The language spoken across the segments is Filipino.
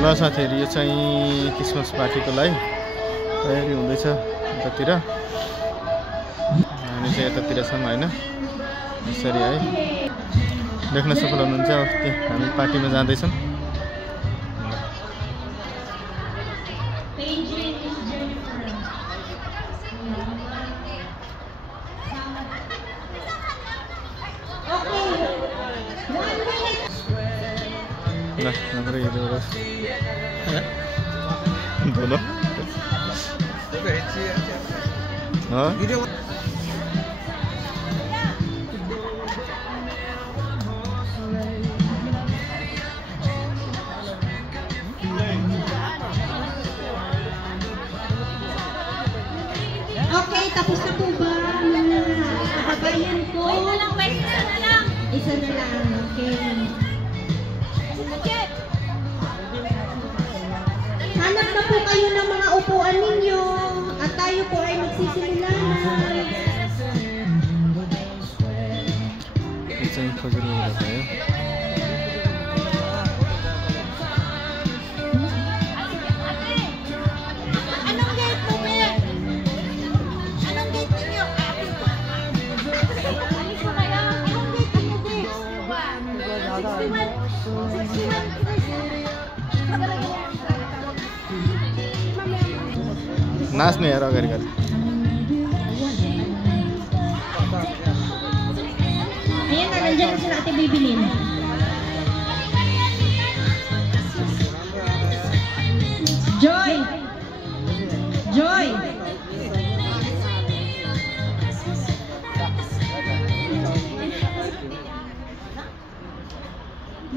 ल साथीहरु, यो चाहिँ क्रिसमस पार्टीको लागि तयारी हुँदैछ यतातिर। हामी चाहिँ यतातिर छौँ हैन, यसरी है देख्न सफल हुनुहुन्छ। हामी पार्टीमा जाँदैछौँ। Nah, nomor itu terus. Dulu. Hah? Okay, tapos na po ba mga kababayan ko? Isa na lang, okay. Hanap na po kayo ng mga upuan ninyo at tayo po ay magsisimula na. Ito yung pag-uwi tayo. Anong gate mo, Be? Anong gate ninyo? Alis mo kayo? Anong gate ninyo, Be? 61. नाच्ने हेर अगाडि गएर। Ayan na, nandiyan na sila Ate Bibilin. Joy! Joy!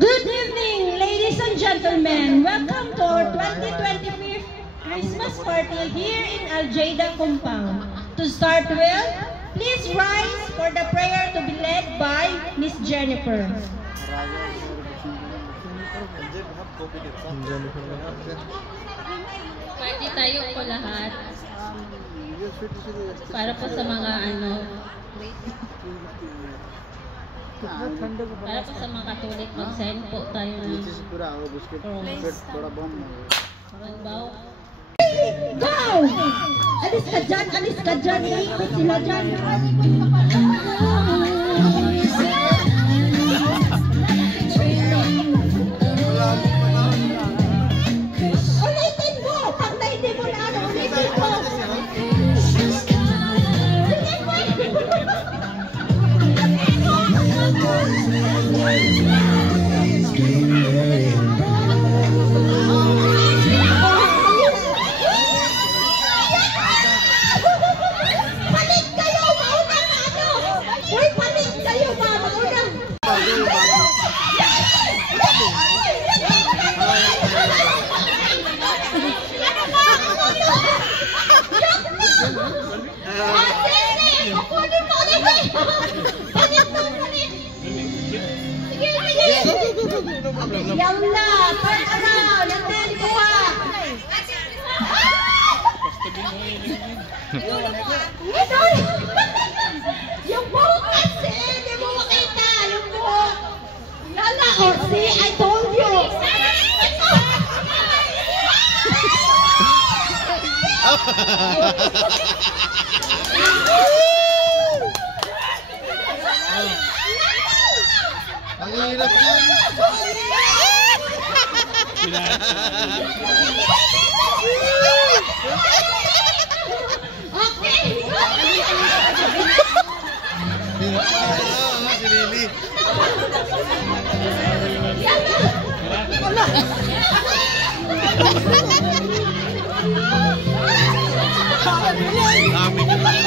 Good evening, ladies and gentlemen. Welcome to our 2025 Christmas party here in Al-Jaida compound. To start with, please rise for the prayer to be led by Miss Jennifer. Party tayo po lahat. Para po sa mga para po sa mga Katolik, mag-send po tayo ng Halimbawa. Go! Alis ka dyan, iikot sila dyan. Ulitin mo! Pag na-hindi mo na ulitin mo! Yalla, turn around and then go up. Yung buhok kasi, hindi mo makita. Yung buhok. Yalla, oh, see, I told you. Ang hirap yan. Okay. Si Lily. Amin ka lang.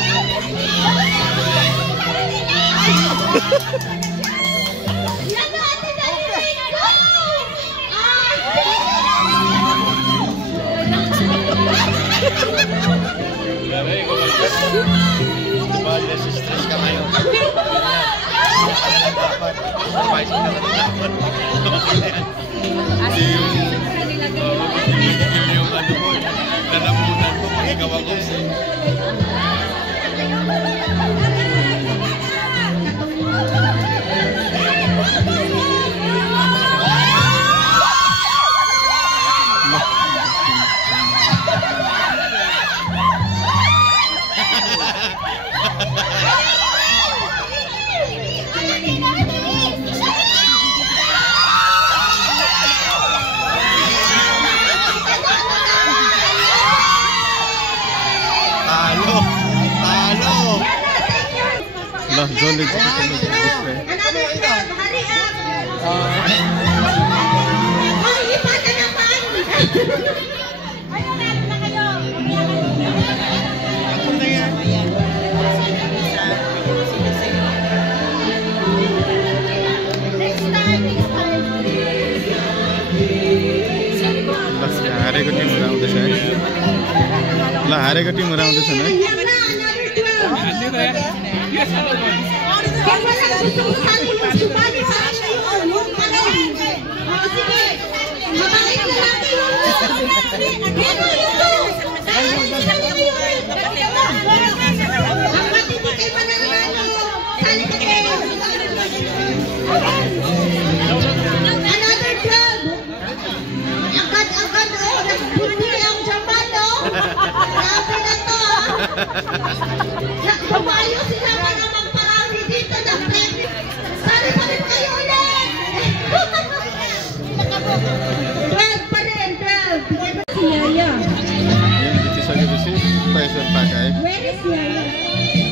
Stress ka ngayon. Yung ano mo, nanamunan mo, magigawa ko. ulit sa kami. Another 12. Hurry up. Oh, ipata naman. Ayun, natin na kayo. Next time. बस हारेको टिम हराउँदैछ है ल हारेको टिम हराउँदैछन् है Tumayo sila para magparami dito ng pwede. Sali-salit kayo ulit! 12 pa rin, 12. Bigyan mo si Yaya. Game जितिसकेपछि पैसा पाका है Where is Yaya?